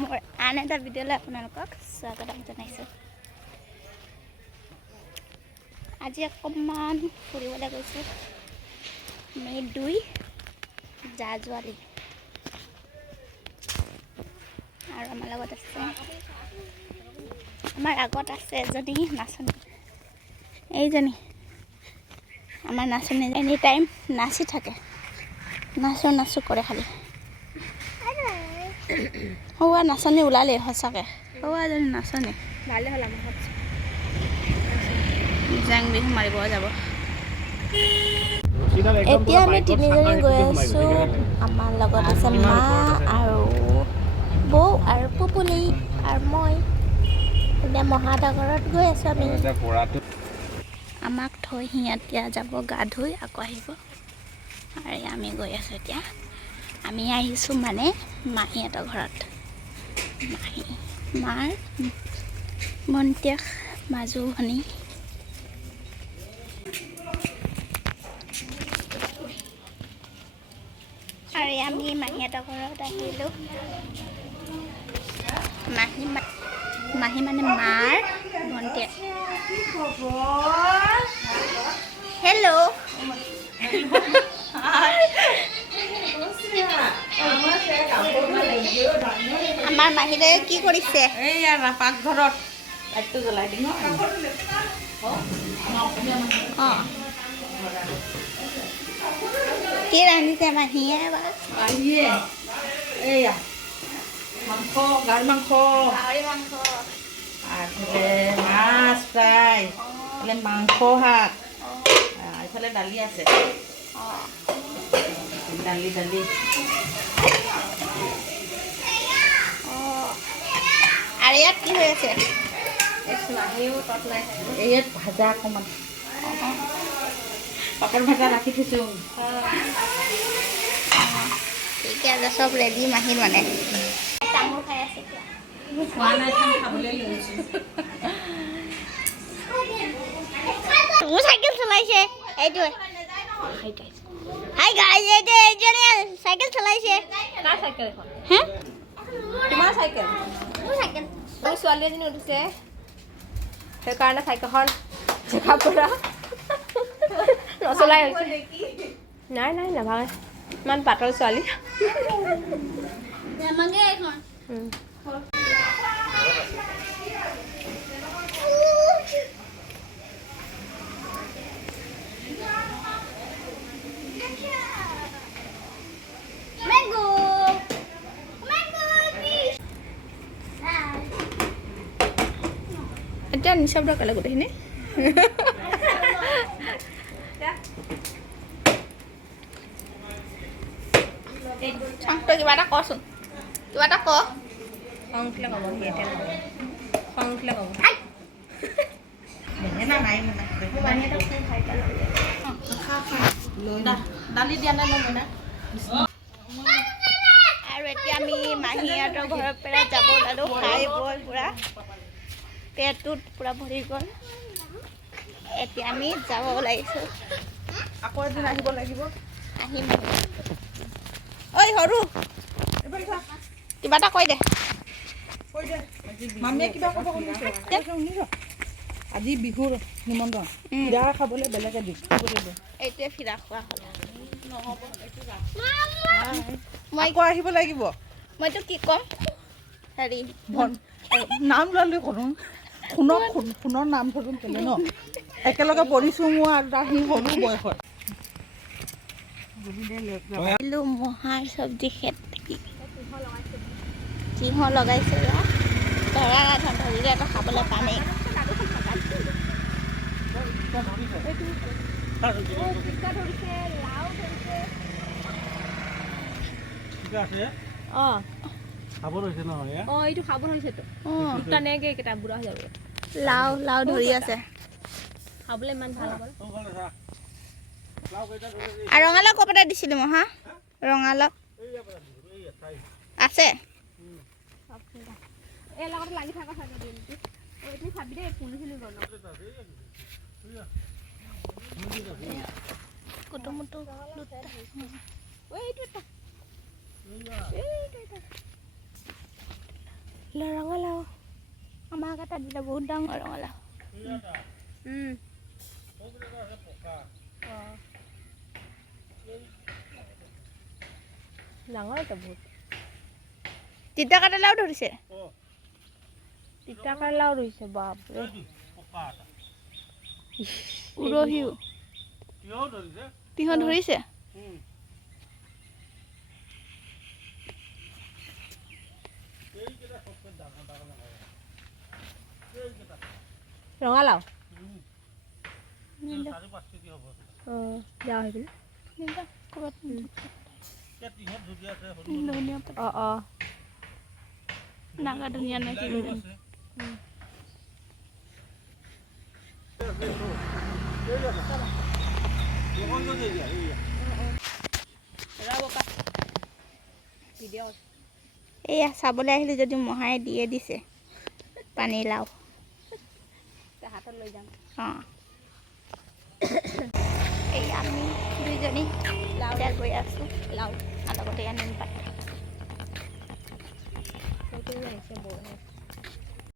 মোৰ আন এটা ভিডিঅ'লৈ আপোনালোকক স্বাগতম জনাইছোঁ। আজি অকণমান ফুৰিবলৈ গৈছোঁ। মে 2 জাজুৱালী আৰু আমাৰ লগত আছে, আমাৰ আগত আছে এজনী নাচনী। এইজনী আমাৰ নাচনী এনি টাইম নাচি থাকে, নাচো নাচো কৰে খালি। সৌৱা নাচনী ওলালেই সঁচাকৈ, সৌৱা এজনী নাচনী ভালে হ'ল। আমাৰ জেং বিহু মাৰিব যাব। এতিয়া আমি তিনিজনী গৈ আছোঁ। আমাৰ লগত আছে মা আৰু বৌ আৰু পুপুলি আৰু মই। এতিয়া মহাহঁতৰ ঘৰত গৈ আছোঁ আমি। আমাক থৈ এতিয়া যাব গা ধুই আকৌ আহিব, আৰু আমি গৈ আছোঁ। এতিয়া আমি আহিছোঁ মানে মাহীহঁতৰ ঘৰত। মাৰ মন্তেক মাজু ভনী। আৰু আমি মাহীহঁতৰ ঘৰত আহিলোঁ। মাহী মানে মাৰ ভন্তীয়েক। হেল্ল'। আমাৰ মাহীদেৱে কি কৰিছে? এইয়া পাকঘৰত লাইটটো জ্বলাই দিম। অঁ, কি ৰান্ধিছে মাহীয়ে এবাৰ? মাহীয়ে এইয়া মাংস, গাহৰি মাংস, এইফালে মাছ ফ্ৰাই, এইফালে মাংস শাক, এইফালে দালি আছে। দালি আৰু ইয়াত কি হৈ আছে? ইয়াত ভাজা অকণমান, পাপৰ ভাজা ৰাখি থৈছোঁ। ঠিকে আছে, চব ৰেডি মাহী মানে। তামোল খাই আছে এতিয়া। খোৱা নাই, খাবলৈ লৈছোঁ। মোৰ চাইকেল চলাইছে এইটোৱে। হাই গাইজ, এইজনে চাইকেল চলাইছে। কাৰ চাইকেল এখন? হে? তোমাৰ চাইকেল? মোৰ চাইকেল। মোৰ ছোৱালী এজনী উঠিছে, সেইকাৰণে চাইকেলখন জেগাৰ পৰা নচলাই হৈছে। নাই নাভাঙে, ইমান পাতল ছোৱালী। এতিয়া নিশব্দ কালে গোটেইখিনি। তই কিবা এটা কচোন, কিবা এটা ক। খং উঠিলে ক'ব, সিহঁতে নক'ব। খং উঠিলে ক'ব। দালি দিয়া নাই মই না। আৰু এতিয়া আমি মাহীহঁতৰ ঘৰৰ পৰা যাব ওলালোঁ। খাই বৈ পূৰা পেটটোত পূৰা ভৰি গ'ল। এতিয়া আমি যাব ওলাইছোঁ। আকৌ এদিন আহিব লাগিব। আহিম। ঐ সৰু, কিবা এটা কৈ দে। মামীয়ে কিবা ক'ব শুনিছ? আজি বিহুৰ নিমন্ত্ৰণ, চিৰা খাবলৈ বেলেগে দিম। এইটোৱে ফিৰা খোৱা হ'ল। মই আকৌ আহিব লাগিব। মইতো কি ক'ম, হেৰি নাম ল'লে কৰোঁ, সোণৰ নাম ধৰোঁ কেলে ন? একেলগে পঢ়িছোঁ মই আৰু তাৰ সি সৰু বয়সত। মহাৰ চব্জি খেতি সিংহ লগাইছে। ধৰা নাই, ধৰিলে এটা খাবলৈ পামেই। অঁ খাব লৈছে নহয়। অঁ, এইটো খাব ধৰিছেতো। তেনেকৈ কেইটা বুঢ়া হৈ যাব। লাও ধৰি আছে। খাবলৈ ইমান ভাল হ'ব। আৰু ৰঙালাও ক'ৰ পৰা দিছিলোঁ মহা? ৰঙালাও আছে। এই লগত লাগি থকা চাগে দিনটো। এইটো চাবি দেই, পুলি গ'ল। কুটুমুটু এইটো এটা ৰঙালাও আমাৰ কাটা দিলে বহুত ডাঙৰ ৰঙালাও ডাঙৰ তো বহুত তিতা কাটালাও ধৰিছে তিতা কেৰেলাও ৰুইছে বাপৰে উৰহিও তিহ ধৰিছে ৰঙালাও চাৰি 5 কেজি হ'ব যাওঁ সেইপিনে তিহত ধুতি আছে ধনিয়া অঁ নাগা ধনিয়া নে কি এয়া চাবলৈ আহিলোঁ যদি মহাই দিয়ে দিছে পানীলাও হাতত লৈ যাম অঁ এই আমি দুইজনী এতিয়া গৈ আছোঁ লাও লগতে আনিম পাত সেইটো আহিছে বৌ